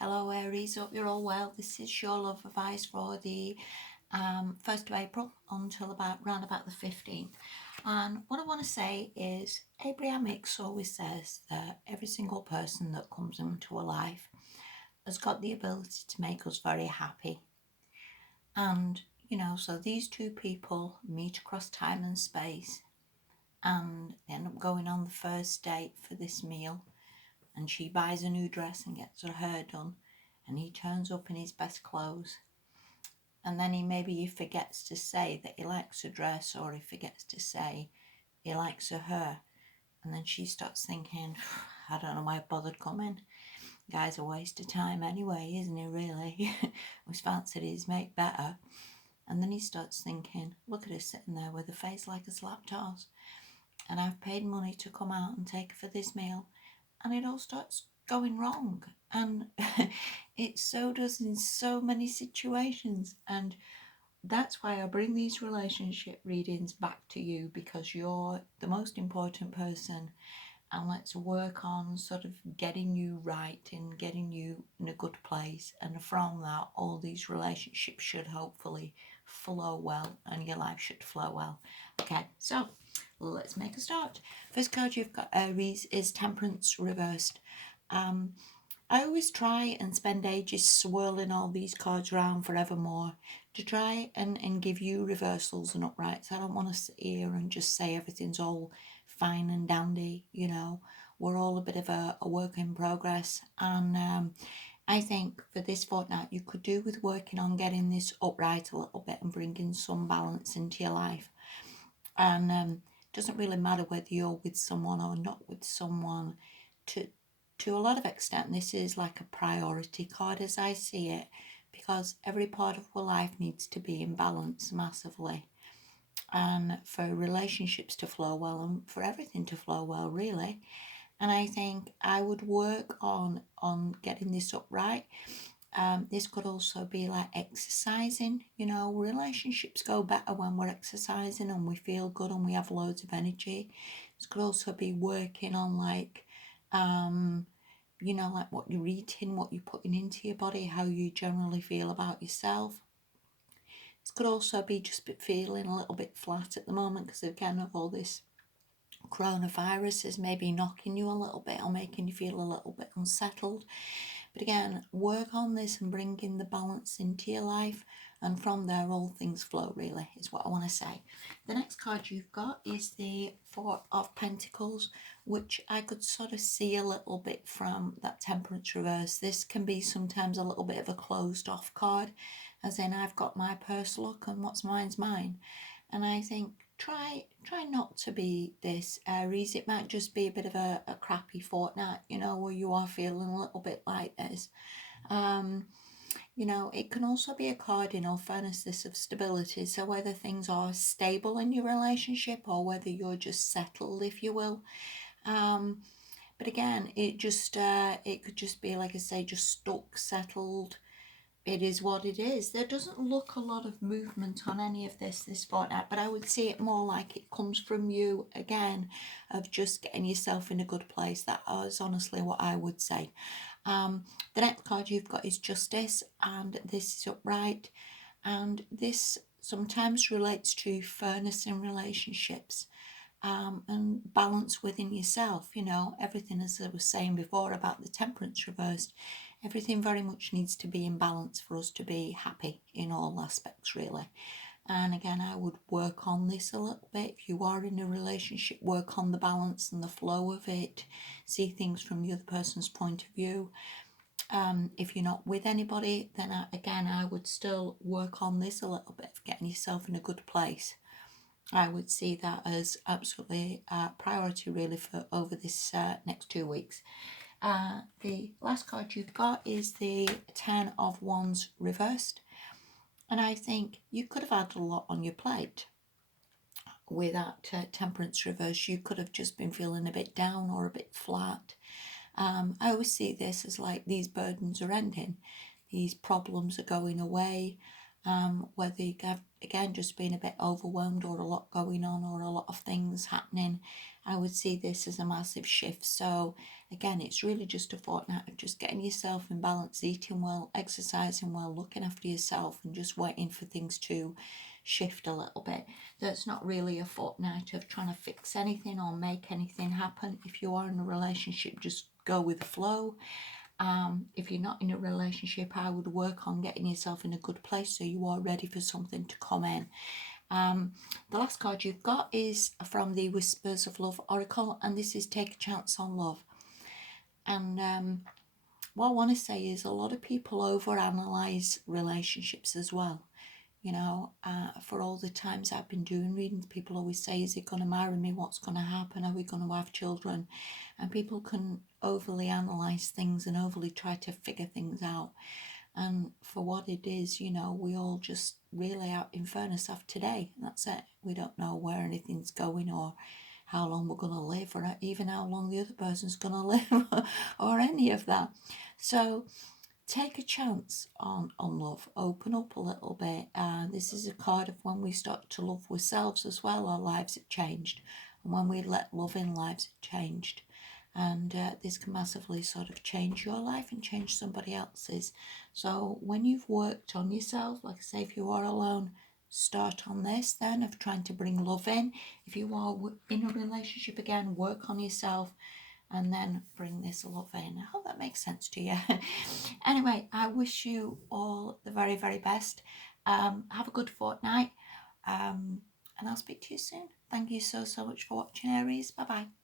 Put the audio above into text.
Hello Aries, hope you're all well. This is your love advice for the 1st of April until around about the 15th. And what I want to say is Abrahamics always says that every single person that comes into our life has got the ability to make us very happy. And, so these two people meet across time and space and they end up going on the first date for this meal, and she buys a new dress and gets her hair done, and he turns up in his best clothes, and then he forgets to say that he likes her dress, or he forgets to say he likes her hair, and then she starts thinking, I don't know why I bothered coming. Guy's a waste of time anyway, isn't he, really? Always fancied his mate better. And then he starts thinking, look at her sitting there with a face like a slapped horse, and I've paid money to come out and take her for this meal, and it all starts going wrong. And it so does in so many situations. And that's why I bring these relationship readings back to you, because you're the most important person. And let's work on sort of getting you right and getting you in a good place. And from that, all these relationships should hopefully flow well, and your life should flow well. Okay, so let's make a start. First card you've got, Aries, is Temperance reversed. I always try and spend ages swirling all these cards around forevermore to try and give you reversals and uprights. I don't want to sit here and just say everything's all fine and dandy, We're all a bit of a work in progress. And I think for this fortnight, you could do with working on getting this upright a little bit and bringing some balance into your life. And it doesn't really matter whether you're with someone or not with someone. To a lot of extent, this is like a priority card as I see it, because every part of our life needs to be in balance massively, and for relationships to flow well and for everything to flow well, really. And I think I would work on getting this up right. This could also be like exercising. Relationships go better when we're exercising and we feel good and we have loads of energy. This could also be working on like what you're eating, what you're putting into your body, how you generally feel about yourself. This could also be just feeling a little bit flat at the moment because again of all this coronavirus is maybe knocking you a little bit or making you feel a little bit unsettled. But again, work on this and bring in the balance into your life, and from there all things flow, really, is what I want to say. The next card you've got is the Four of Pentacles, which I could sort of see a little bit from that Temperance reverse. This can be sometimes a little bit of a closed off card, as in I've got my purse look and what's mine's mine. And I think try not to be this, Aries. It might just be a bit of a crappy fortnight, where you are feeling a little bit like this. It can also be a card, in all fairness, this of stability. So whether things are stable in your relationship or whether you're just settled, if you will. But again, it could just be, like I say, just stuck, settled. It is what it is. There doesn't look a lot of movement on any of this fortnight, but I would see it more like it comes from you again, of just getting yourself in a good place. That is honestly what I would say. The next card you've got is Justice, and this is upright, and this sometimes relates to fairness in relationships. And balance within yourself. Everything, as I was saying before about the Temperance reversed, everything very much needs to be in balance for us to be happy in all aspects, really. And again, I would work on this a little bit. If you are in a relationship, work on the balance and the flow of it. See things from the other person's point of view. If you're not with anybody, then I would still work on this a little bit of getting yourself in a good place. I would see that as absolutely a priority, really, for over this next 2 weeks. The last card you've got is the Ten of Wands reversed. And I think you could have had a lot on your plate with that Temperance reverse. You could have just been feeling a bit down or a bit flat. I always see this as like these burdens are ending. These problems are going away. Whether you have, again, just been a bit overwhelmed or a lot going on or a lot of things happening, I would see this as a massive shift. So again, it's really just a fortnight of just getting yourself in balance, eating well, exercising well, looking after yourself, and just waiting for things to shift a little bit. That's not really a fortnight of trying to fix anything or make anything happen. If you are in a relationship, just go with the flow. If you're not in a relationship, I would work on getting yourself in a good place so you are ready for something to come in. The last card you've got is from the Whispers of Love Oracle, and this is Take a Chance on Love. And what I want to say is a lot of people overanalyze relationships as well. You know, for all the times I've been doing readings, people always say, is he going to marry me? What's going to happen? Are we going to have children? And people can overly analyse things and overly try to figure things out. And for what it is, you know, we all just really out in fairness have today. That's it. We don't know where anything's going or how long we're going to live or even how long the other person's going to live or any of that. So take a chance on love, open up a little bit. This is a card of when we start to love ourselves as well, our lives have changed. And when we let love in, lives have changed. And this can massively sort of change your life and change somebody else's. So when you've worked on yourself, like I say, if you are alone, start on this then of trying to bring love in. If you are in a relationship again, work on yourself and then bring this love in. I hope that makes sense to you. Anyway, I wish you all the very, very best. Have a good fortnight, and I'll speak to you soon. Thank you so much for watching, Aries. Bye bye.